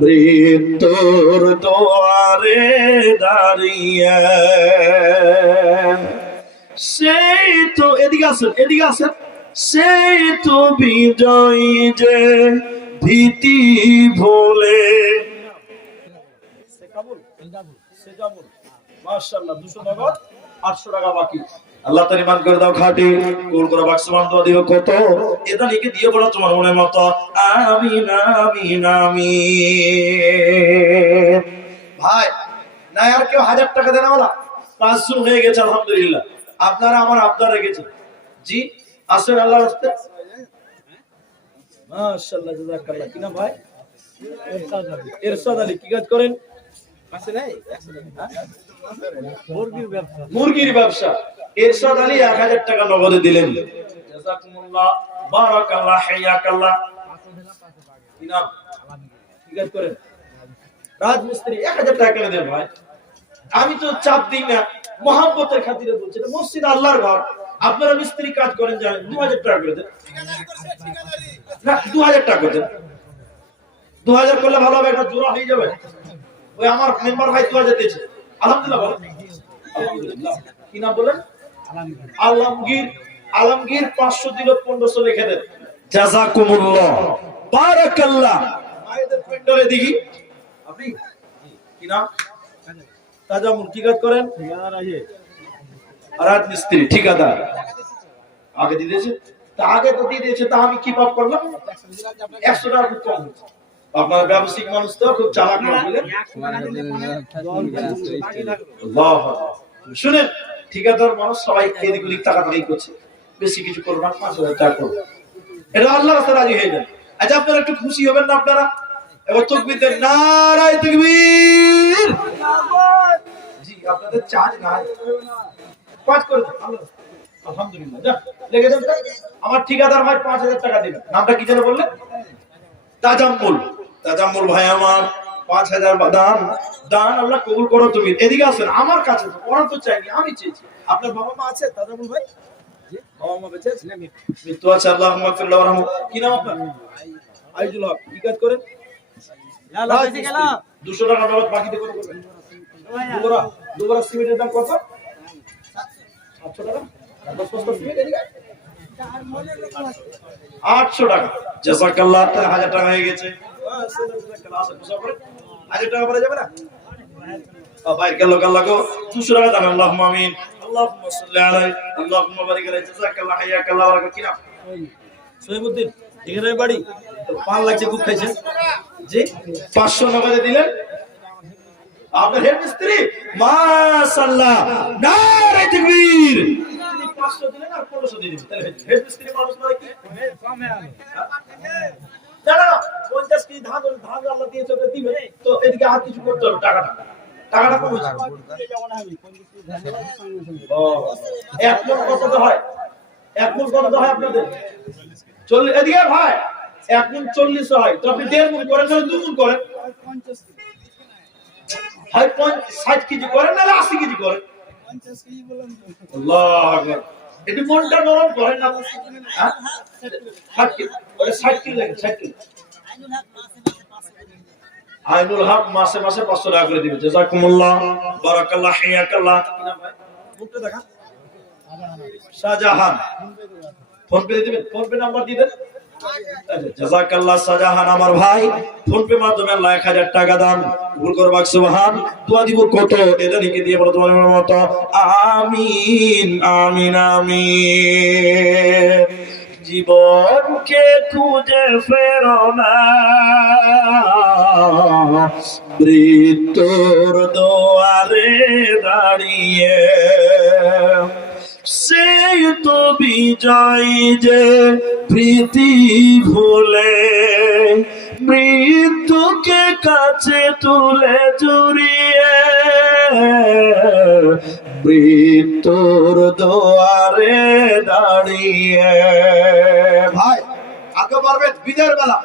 মৃত্যুর দোয়ারে দাঁড়িয়ে। সেই তো, এদিকে আসেন এদিকে আসেন। সেই তো বিজয়ী যে ভীতি ভোলে আল্লাহ তার ইমান করে দাও না আর কেউ হাজার টাকা গেছে, আলহামদুলিল্লাহ। আপনারা আমার আবদার রেখেছেন। জি, আসেন আল্লাহ রাস্তে মাশাআল্লাহ, জাযাকাল্লাহ। কি ভাই? এরশাদ আলী, কি কাজ করেন? মুরগির ব্যবসা। এরশাদ আলী এক হাজার টাকা নগদে দিলেন। বারাকাল্লাহ হাইয়াকাল্লাহ। কি নাম করেন। রাজমিস্ত্রি এক হাজার টাকা কেন দেন ভাই? আমি তো চাপ দিই না। মহাব্বতের খাতিরে বলছি এটা মসজিদ আল্লাহর ঘর। আপনারা মিস্ত্রি কাজ করেন জানেন দু হাজার টাকা করে দেন। না দু হাজার টাকা করে দেন। দু হাজার করলে ভালো হবে একটা জোড়া হয়ে যাবে। ওই আমার মেম্বার ভাই দু হাজার দিয়েছে আলহামদুলিল্লাহ বলেন। কি নাম বলেন? আলমগীর। আলমগীর পাঁচশো দিল পনেরোশো লিখে দেন। জাজাকুমুল্লাহ। বারাকাল্লাহ। মায়েদের পেন্ডলে দেখি। আপনি? কি নাম? তাজামুল কি কাজ করেন? রাত মিস্ত্রি ঠিকাদার। আগে দিয়ে দিয়েছে? তা আগে তো দিয়ে দিয়েছে তা আমি কি পাপ করলাম? একশো টাকা খুব কম হয়েছে। আপনার ব্যবসায়িক মানুষ তো, খুব চালাক। শুনেন, ঠিকাদার মানুষ সবাই এদিক ওদিক টাকাই করছে। বেশি কিছু করব না, পাঁচ হাজার টাকা করব এটা আল্লাহ রাস্তা রাজি হয়ে যান। আচ্ছা আপনারা একটু খুশি হবেন না আপনারা? এবার তকবির দেন, নারায় তকবীর। জি, আপনাদের চার্জ নাই। পাঁচ করে দেন আমার ঠিকাদার ভাই পাঁচ হাজার টাকা দিবেন। নামটা কি যেন বললেন? তাজাম্মুল। তাজাম্মুল ভাই আমার পাঁচ হাজার বা- দান দান আল্লাহ কবুল করো তুমি। এদিকে আসেন আমার কাছে তো ওরা তো চাইনি আমি চেয়েছি। আপনার বাবা মা আছে? তাজাম্মুল ভাই? বাবা মা বেঁচে আছে? মৃত্যু। আছে আল্লাহ কি নাম আপনার? আইজুল হক কি কাজ করেন? দুশো টাকা নগদ বাকিতে করে করবেন দুবরা দুবরা সিমেন্টের দাম কত? সাতশো টাকা। দশ সিমেন্ট এদিকে আটশো টাকা। জাজাকাল্লাহ হাজার টাকা হয়ে গেছে। হাজার টাকা পরে যাবে না বাইর গেল গেল গো দুশো টাকা আল্লাহ আমিন আল্লাহুম্মা সাল্লি আলাইহি আল্লাহুম্মা বারিক আলাইহি জাযাকাল্লাহ হাইয়াকাল্লাহ ওয়া কি নাম এখানে বাড়ি পান লাগছে খুব খাইছেন জি 500 নগদে দিলেন আপনার হেড মিস্ত্রি মাশাআল্লাহ নারে তাকবীর 500 দিলেন আর 1500 দিয়ে দিবেন হেড 50 কেজি ধান ধান আল্লাহ দিয়েছে, ওটা দিবে। তো এদিকে ভাই এক মন চল্লিশ হয়। তো আপনি দেড় মন করেন দু মন করেন। ষাট কেজি করেন না আশি কেজি করেন। একটু মনটা নরম করেন না। হ্যাঁ? ষাট কেজি ষাট কেজি লাগে, ষাট কেজি। আইনুল হক মাসে মাসে পাঁচশো টাকা করে দিবে। জাজাকুমুল্লাহ, বারাকাল্লাহ হিয়াকাল্লাহ শাহজাহান। ফোন পে দিবেন ফোন পে নাম্বার দিয়ে দেন। জাজাকাল্লাহ, শাহজাহান আমার ভাই। ফোন মাধ্যমে আল্লাহ হাজার টাকা দান। কবুল করবাক সুবহান। দোয়া দিব কত? এটা দিয়ে বলো তোমার মতো। আমিন আমিন আমিন। জীবনকে খুঁজে ফেরো না। মৃত্যুর দোয়ারে দাঁড়িয়ে সেই তো বিজয় যে প্রীতি ভুলে। মৃত্যুকে কাছে তুলে জড়িয়ে মৃত্যুর দোয়ারে দাঁড়িয়ে। ভাই আগে পারবে বিদের বেলা।